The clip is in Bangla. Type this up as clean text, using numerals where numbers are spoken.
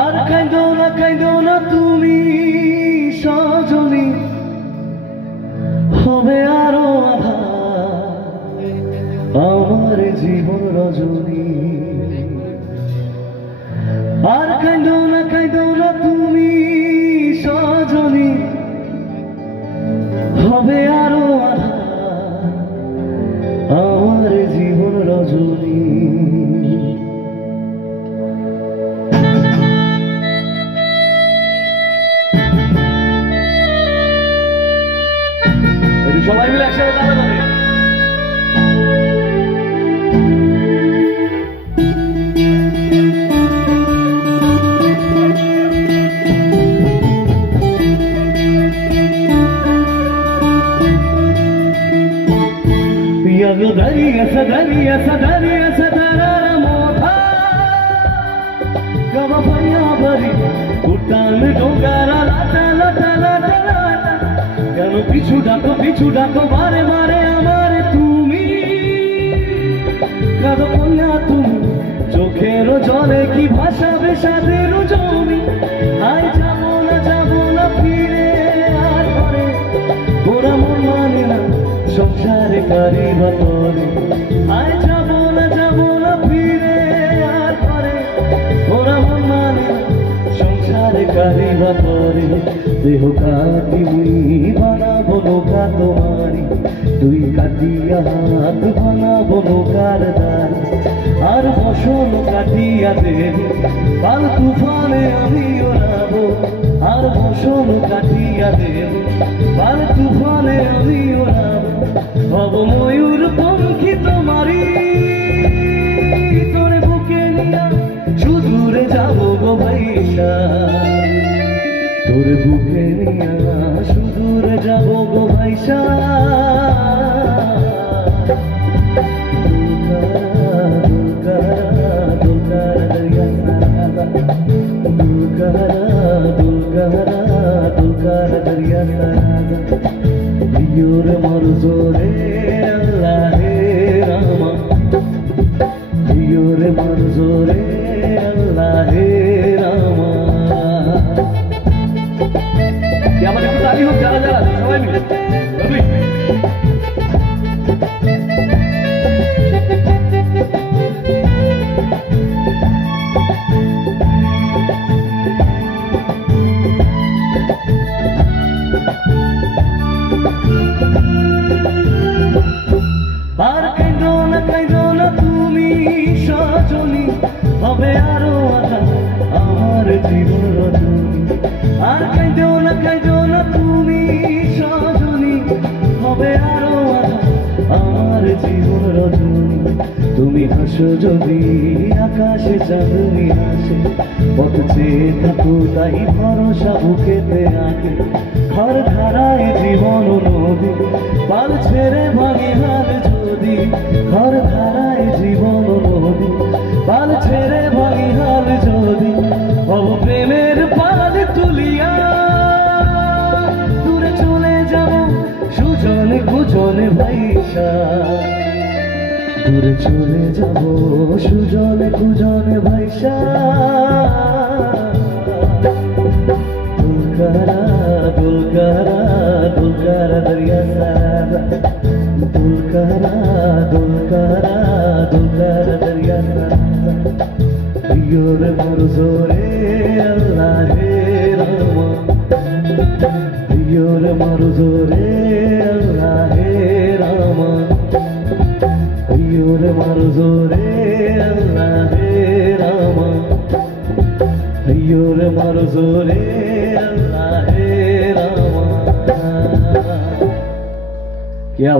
আর কাঁদো না তুমি সজনী, হবে আরো আধার আমার জীবন রজনী। আর কাঁদো না তুমি সজনী, হবে আরো আধার আমার জীবন রজনী। সবাই মিলে একসাথে তারা করে Dariya sadara motha kava panya bari utan dogara lata kano pichu dako bare amar tumi kava panya tumi chokhero jole ki bhasha beshader joni ai jabo na fire ar ghore ora mon mane na সংসারে কারি বাতরে আয় যাবো না ফিরে আর ঘরে ওরা মন মানে সংসারে কারি বাতরে দেহ কাটি বানাবো নৌকা তোমারি তুই কাটিয়া হাত বানাবো নৌকার দ্বার আর বসন কাটিয়া দেবে পাল তুফানে আমি ওড়াবো আর বসন কাটিয়া দেবে পাল তুফানে আমি ওড়াবো হব ময়ূর পঙ্খী তোমারি তোরে বুকে নিয়া সুদূরে যাবো গো ভাইসা তোরে বুকে নিয়া সুদূরে যাবো গো ভাইসা दरिया Yor marzore Allah he Rama Yor marzore Allah he Rama क्या बात है ताली हो जरा सबाई मिले रवि আর কাঁদো না তুমি সজনী হবে আরো আধার আমার জীবন রজনী আর কাঁদো না তুমি সজনী হবে আরো আধার আমার জীবন রজনী তুমি হাসো যদি আকাশে চাঁদনি হাসে পথ চেয়ে থাকো তাই ভরসা বুকেতে আগে ঘর ধারায় জীবন নদী পাল ছেড়ে ভাঙে হাল যদি ঘর ধারায় জীবন নদী পাল ছেড়ে ভাঙি হাল যদি হব প্রেমের পাল তুলিয়া দূরে চলে যাব সুজনে কুজনে ভাইসা দূরে চলে যাব সুজনে কুজনে ভাইসা दुलकारा दरिया सारा दुलकारा दरिया सारा योर मरजोरे अल्लाह हे रामा योर मरजोरे अल्लाह हे रामा योर मरजोरे अल्लाह हे रामा योर मरजोरे अल्लाह हे रामा क्या